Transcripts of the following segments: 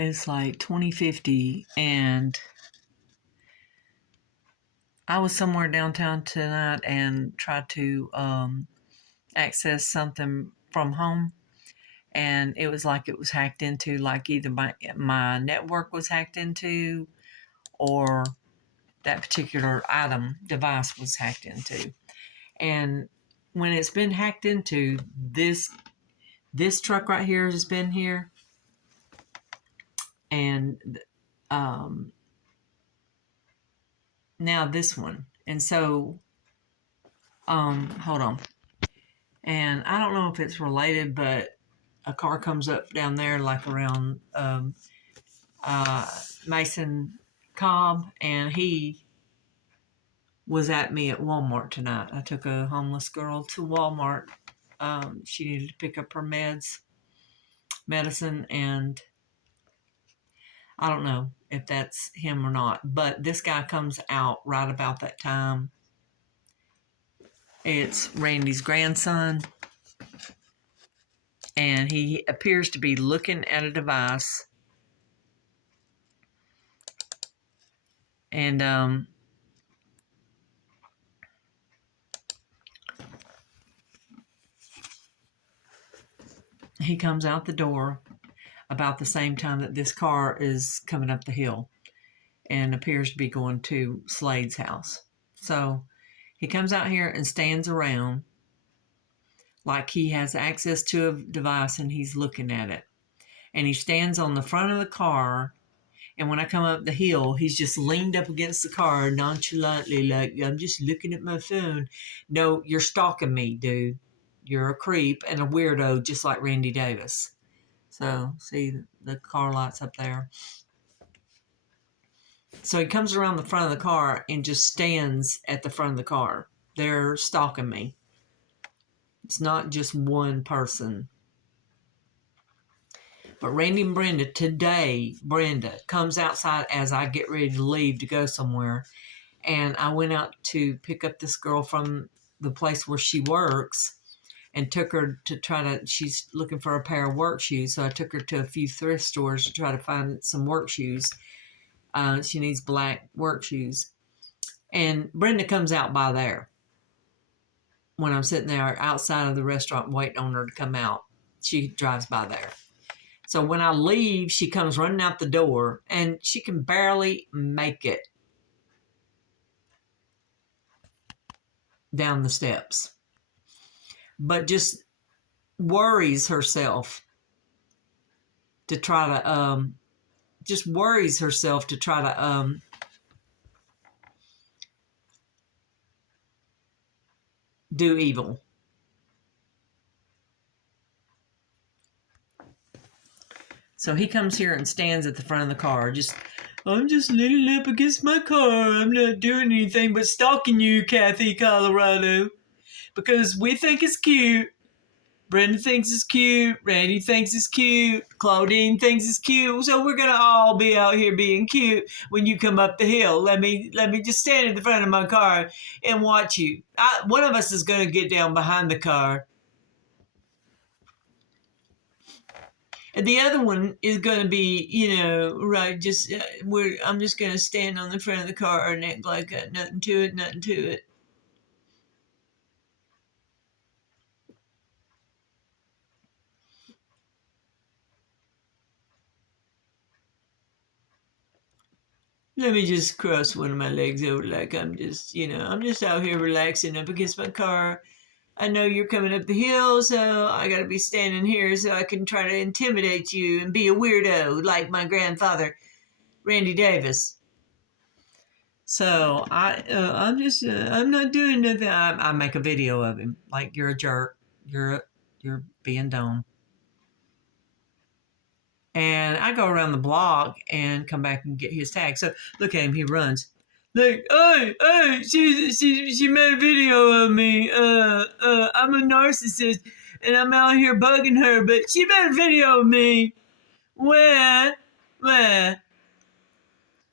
It's like 2050, and I was somewhere downtown tonight and tried to access something from home, and it was like it was hacked into, like either my network was hacked into, or that particular device was hacked into. And when it's been hacked into, this truck right here has been here, and now this one. And so hold on. And I don't know if it's related, but a car comes up down there like around Mason Cobb, and he was at me at Walmart tonight. I took a homeless girl to Walmart. She needed to pick up her medicine, and I don't know if that's him or not, but this guy comes out right about that time. It's Randy's grandson, and he appears to be looking at a device, and he comes out the door about the same time that this car is coming up the hill and appears to be going to Slade's house. So he comes out here and stands around like he has access to a device and he's looking at it. And he stands on the front of the car, and when I come up the hill, he's just leaned up against the car nonchalantly, like, I'm just looking at my phone. No, you're stalking me, dude. You're a creep and a weirdo, just like Randy Davis. So, see the car lights up there. So he comes around the front of the car and just stands at the front of the car. They're stalking me. It's not just one person. But Randy and Brenda, today, Brenda comes outside as I get ready to leave to go somewhere. And I went out to pick up this girl from the place where she works and took her to she's looking for a pair of work shoes. So I took her to a few thrift stores to try to find some work shoes. She needs black work shoes. And Brenda comes out by there. When I'm sitting there outside of the restaurant waiting on her to come out, she drives by there. So when I leave, she comes running out the door, and she can barely make it down the steps, but just worries herself to try to, do evil. So he comes here and stands at the front of the car. I'm just leaning up against my car. I'm not doing anything but stalking you, Kathy, Colorado, because we think it's cute. Brenda thinks it's cute. Randy thinks it's cute. Claudine thinks it's cute. So we're gonna all be out here being cute when you come up the hill. Let me just stand at the front of my car and watch you. One of us is gonna get down behind the car, and the other one is gonna be, right. I'm just gonna stand on the front of the car and act like nothing to it, nothing to it. Let me just cross one of my legs over like I'm just out here relaxing up against my car. I know you're coming up the hill, so I gotta be standing here so I can try to intimidate you and be a weirdo like my grandfather, Randy Davis. So I'm not doing nothing. I make a video of him like, you're a jerk. You're being dumb. And I go around the block and come back and get his tag. So look at him, he runs. Like, hey, she made a video of me. I'm a narcissist and I'm out here bugging her, but she made a video of me. Where?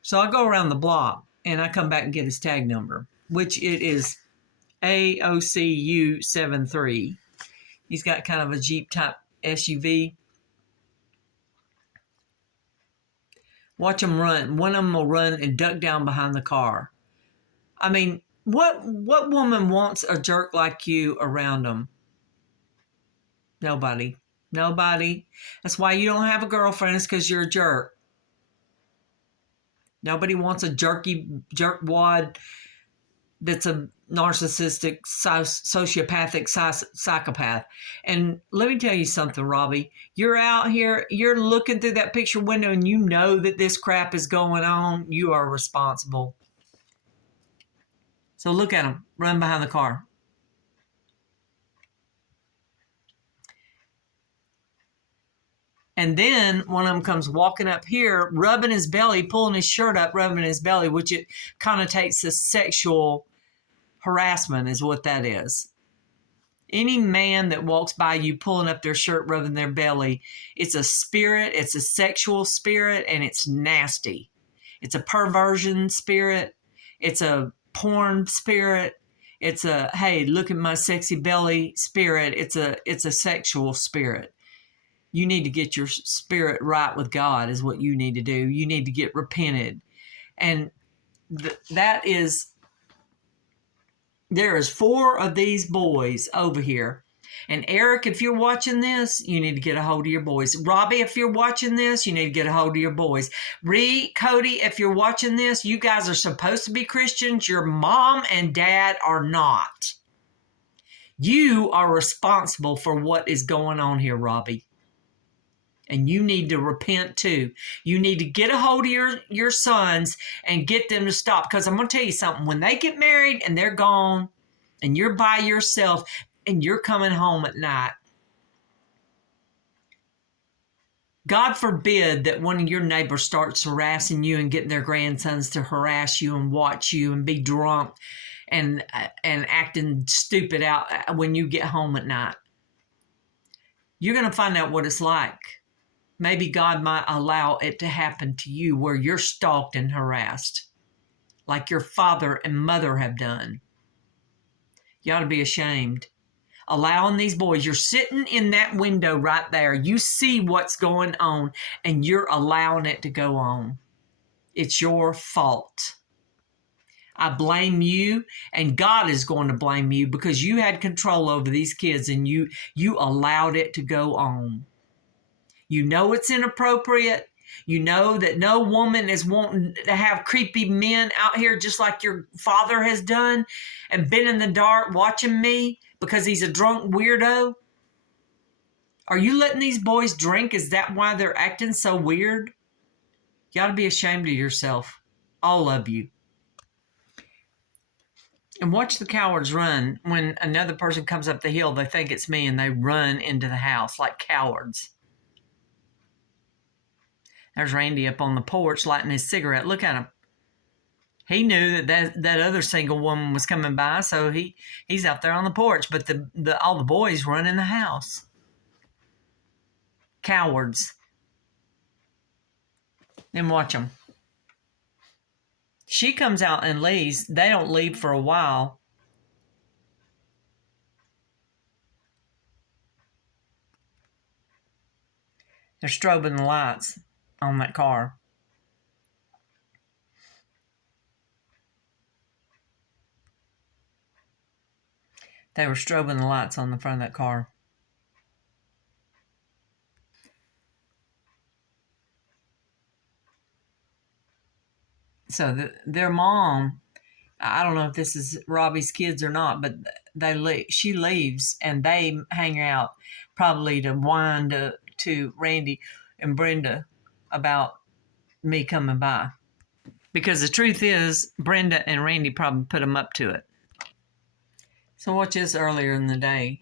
So I go around the block and I come back and get his tag number, which it is AOCU73. He's got kind of a Jeep type SUV. Watch them run. One of them will run and duck down behind the car. I mean, what woman wants a jerk like you around them? Nobody. Nobody. That's why you don't have a girlfriend, is because you're a jerk. Nobody wants a jerkwad that's a narcissistic, sociopathic psychopath. And let me tell you something, Robbie. You're out here, you're looking through that picture window and you know that this crap is going on. You are responsible. So look at him, run behind the car. And then one of them comes walking up here, rubbing his belly, pulling his shirt up, rubbing his belly, which it connotates as sexual harassment is what that is. Any man that walks by you pulling up their shirt, rubbing their belly, it's a spirit, it's a sexual spirit, and it's nasty. It's a perversion spirit. It's a porn spirit. It's a, hey, look at my sexy belly spirit. It's a sexual spirit. You need to get your spirit right with God is what you need to do. You need to get repented. And that is, there is 4 of these boys over here. And Eric, if you're watching this, you need to get a hold of your boys. Robbie, if you're watching this, you need to get a hold of your boys. Cody, if you're watching this, you guys are supposed to be Christians. Your mom and dad are not. You are responsible for what is going on here, Robbie. And you need to repent too. You need to get a hold of your sons and get them to stop. Because I'm going to tell you something. When they get married and they're gone and you're by yourself and you're coming home at night, God forbid that one of your neighbors starts harassing you and getting their grandsons to harass you and watch you and be drunk and acting stupid out when you get home at night. You're going to find out what it's like. Maybe God might allow it to happen to you where you're stalked and harassed like your father and mother have done. You ought to be ashamed. Allowing these boys, you're sitting in that window right there. You see what's going on and you're allowing it to go on. It's your fault. I blame you, and God is going to blame you because you had control over these kids and you allowed it to go on. You know it's inappropriate. You know that no woman is wanting to have creepy men out here just like your father has done and been in the dark watching me because he's a drunk weirdo. Are you letting these boys drink? Is that why they're acting so weird? You ought to be ashamed of yourself. All of you. And watch the cowards run. When another person comes up the hill, they think it's me and they run into the house like cowards. There's Randy up on the porch lighting his cigarette. Look at him. He knew that other single woman was coming by, so he's out there on the porch. But all the boys run in the house. Cowards. Then watch them. She comes out and leaves. They don't leave for a while. They're strobing the lights on that car. They were strobing the lights on the front of that car. So their mom, I don't know if this is Robbie's kids or not, but she leaves and they hang out probably to whine to Randy and Brenda about me coming by. Because the truth is, Brenda and Randy probably put them up to it. So watch this. Earlier in the day,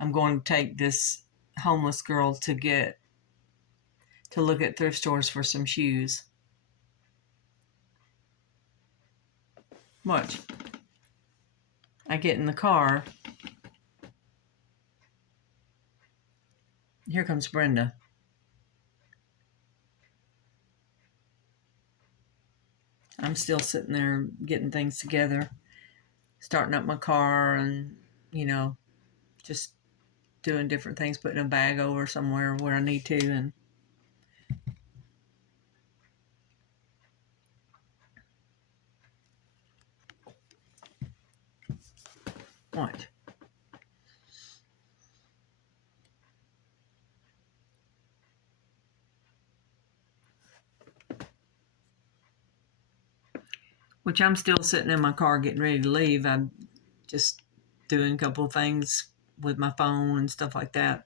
I'm going to take this homeless girl to look at thrift stores for some shoes. Watch. I get in the car. Here comes Brenda. I'm still sitting there getting things together, starting up my car and, just doing different things, putting a bag over somewhere where I need to. And Watch. Which I'm still sitting in my car getting ready to leave. I'm just doing a couple of things with my phone and stuff like that.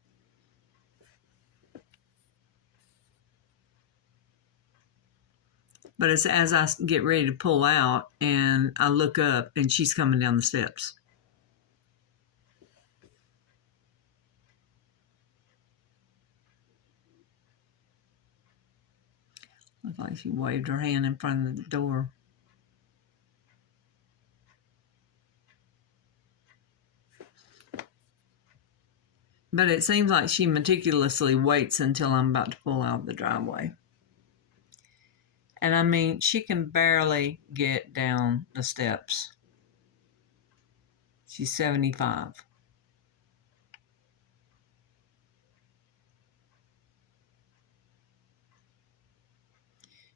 But it's as I get ready to pull out and I look up and she's coming down the steps. Looks like she waved her hand in front of the door. But it seems like she meticulously waits until I'm about to pull out the driveway. And I mean, she can barely get down the steps. She's 75.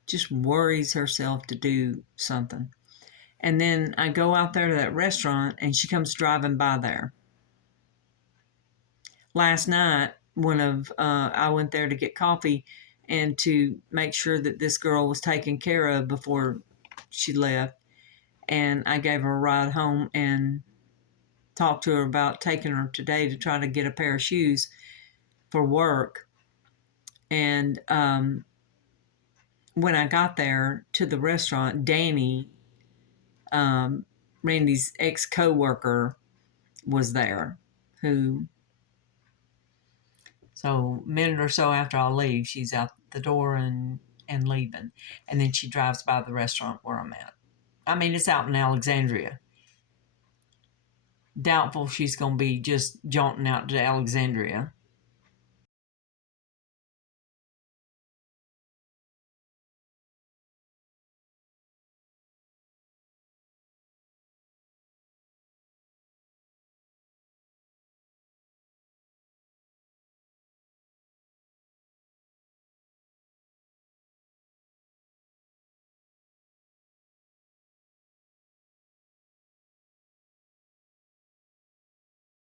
Just worries herself to do something. And then I go out there to that restaurant and she comes driving by there. Last night, I went there to get coffee and to make sure that this girl was taken care of before she left. And I gave her a ride home and talked to her about taking her today to try to get a pair of shoes for work. And when I got there to the restaurant, Danny, Randy's ex-coworker, was there. So a minute or so after I leave, she's out the door and leaving. And then she drives by the restaurant where I'm at. I mean, it's out in Alexandria. Doubtful she's going to be just jaunting out to Alexandria.